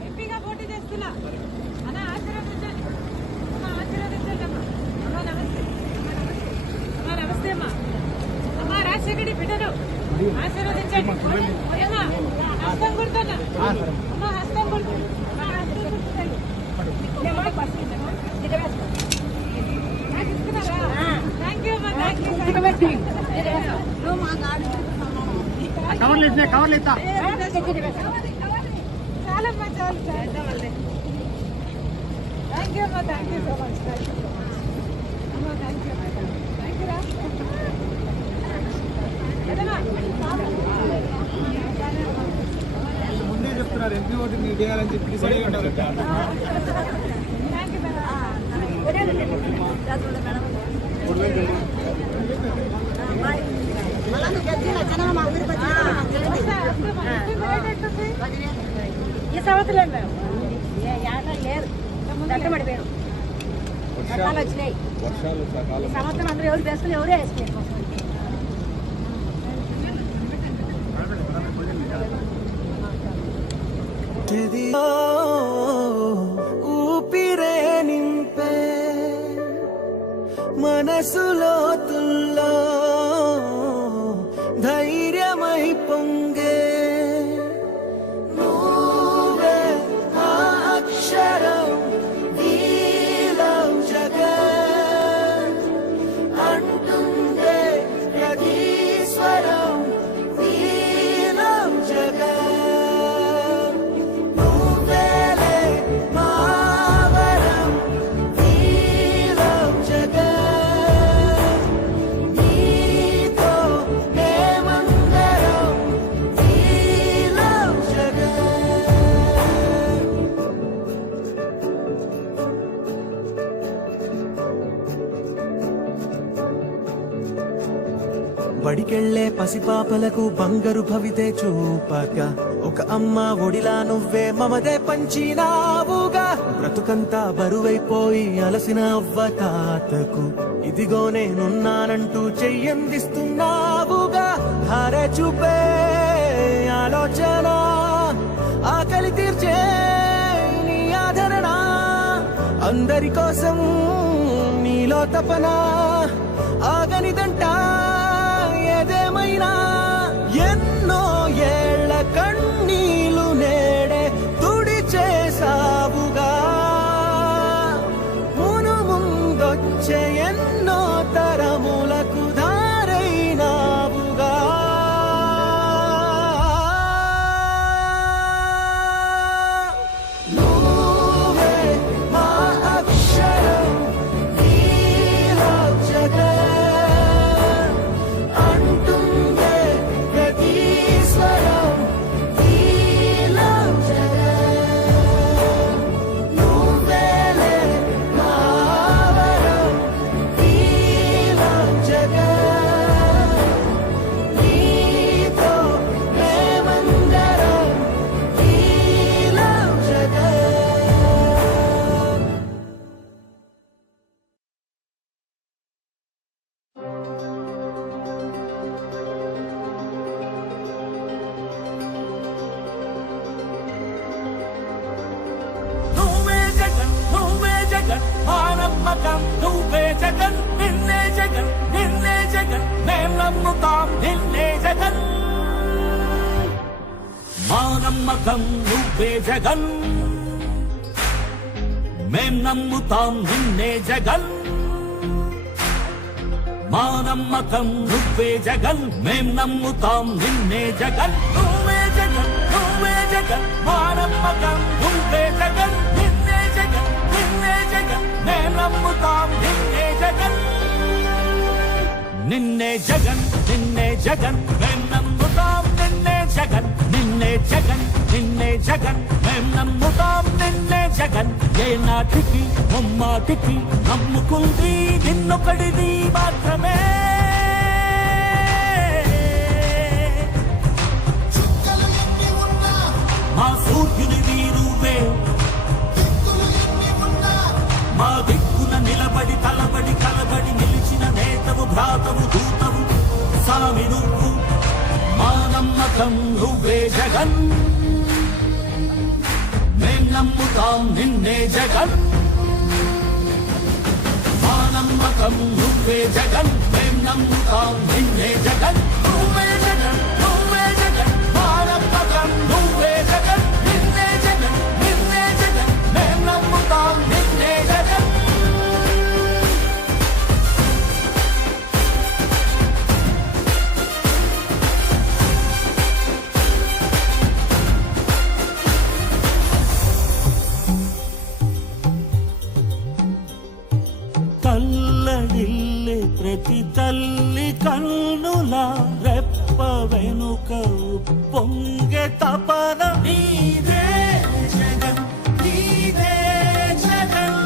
ఎంపీగా పోటీ చేస్తున్నా అన్న ఆశీర్వదించండి అమ్మ ఆశీర్వదించండి అమ్మ అమ్మ నమస్తే అమ్మ నమస్తే అమ్మ అమ్మ రాజశేఖరి బిడ్డను ఆశీర్వదించండి అమ్మ హస్తం గుర్తున్నా అమ్మ హస్తం గుర్తు థ్యాంక్ యూ అమ్మ థ్యాంక్ యూ కవర్లు ఇస్తా చాలమ్మా చాలు థ్యాంక్ యూ అమ్మా థ్యాంక్ యూ సో మచ్ అమ్మా థ్యాంక్ యూ రా ముందే చెప్తున్నారు ఎంపీ ఓటు మీరు చేయాలని చెప్పి డిసైడ్ అయ్యి ఉంటారు. ఈ సంవత్సరం మేము లేదు దట్టబడిపోయారు వర్షాలు వచ్చినాయి ఈ సంవత్సరం అందరూ ఎవరు వేసుకుని ఎవరే వేసుకున్నారు ఊపిరే నింపే మనసులో తుల్లో ధైర్యమై పొంగే నువ్వే ఆ అక్షరం నీలం జగన్ అంటుందే ప్రతి స్వరం నీలం జగన్ నువ్వేలే మా వరం నీలం జగన్ నీతో మేమందరం నీలం జగన్ బడికెళ్లే పసిపాపలకు బంగారు భవితే చూపక ఒక అమ్మ ఒడిలా నువ్వే మమదే పంచినావుగా బ్రతుకంతా బరువైపోయి అలసిన అవ్వ తాతకు ఇదిగో నేనున్నానంటూ చెయ్యందిస్తున్నావుగా ధారే చూపే ఆలోచన ఆకలి తీర్చే నీ ఆదరణ అందరి కోసం నీలో తపన ఆగనిదంట ఏదేమైనా ఎన్నో ఏళ్ల కన్నీలు నేడే తుడిచేసావుగా మును ముందొచ్చే ఎన్నో తరములకు దారైనావుగా నువ్వే మా అక్షరం నీలం జగన్ అంటుందే ప్రతి స్వరం నీలం జగన్ నువ్వేలే మా వరం నీలం జగన్ నీతో మేమందరం నీలం జగన్ నువ్వే జగన్ మా నమ్మకం నువ్వే జగన్ నిన్నే జగన్ మేం నమ్ముతాం నిన్నే జగన్ మా నమ్మకం నువ్వే జగన్ మేం నమ్ముతాం నిన్నే జగన్ మా నమ్మకం నువ్వే జగన్ మేం నమ్ముతాం నిన్నే జగన్ నువ్వే జగన్ మా నమ్మకం నువ్వే జగన్ నిన్నే జగన్ మేం నమ్ముతాం నిన్నే జగన్ నిన్నే జగన్ మేం నమ్ముతాం నిన్నే జగన్ మేం నమ్ముతాం నిన్నే జగన్ ఏ నాటికి ముమ్మాటికి నమ్ముకుంది నిన్నొకడిది మాత్రమే మా సూర్యునివి నువ్వే మా దిక్కున నిలబడి తలబడి కలబడి నిలిచిన నేతవు భ్రాతవు దూతవు సామి నువ్వు మా నమ్మకం నువ్వే జగన్ జగన్ మేం నమ్ముతాం నిన్నే జగన్ మా నమ్మకం నువ్వే జగన్ మేం నమ్ముతాం నిన్నే జగన్ నువ్వే జగన్ నువ్వే జగన్ మా నమ్మకం నువ్వే జగన్ నిన్నే జగన్ నిన్నే జగన్ మేం నమ్ముతాం నిన్నే జగన్ తల్లడిల్లే ప్రతి తల్లి కన్నుల రెప్ప వెనుక పొంగె తపన నీదే జగన్ నీదే జగన్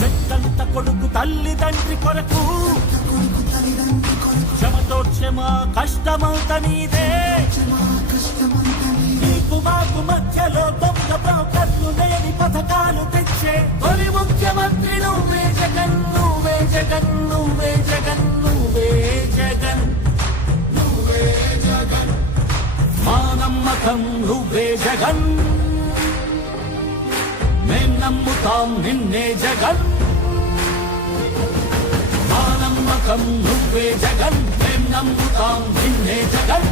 చెట్టంత కొడుకు తల్లిదండ్రి కొరకు క్షమతోక్షమ కష్టమంత నీదే నీకు మాకు మధ్యలో దొంగ బ్రోకర్లు లేని పథకాలు తెచ్చే తొలి ముఖ్యమంత్రి నువ్వే జగన్ నువ్వే జగన్ నువ్వే జగన్ నువ్వే జగన్ నువ్వే జగన్ మా నమ్మకం నువ్వే జగన్ మేం నమ్ముతాం నిన్నే జగన్ మా నమ్మకం నువ్వే జగన్ మేం నమ్ముతాం నిన్నే జగన్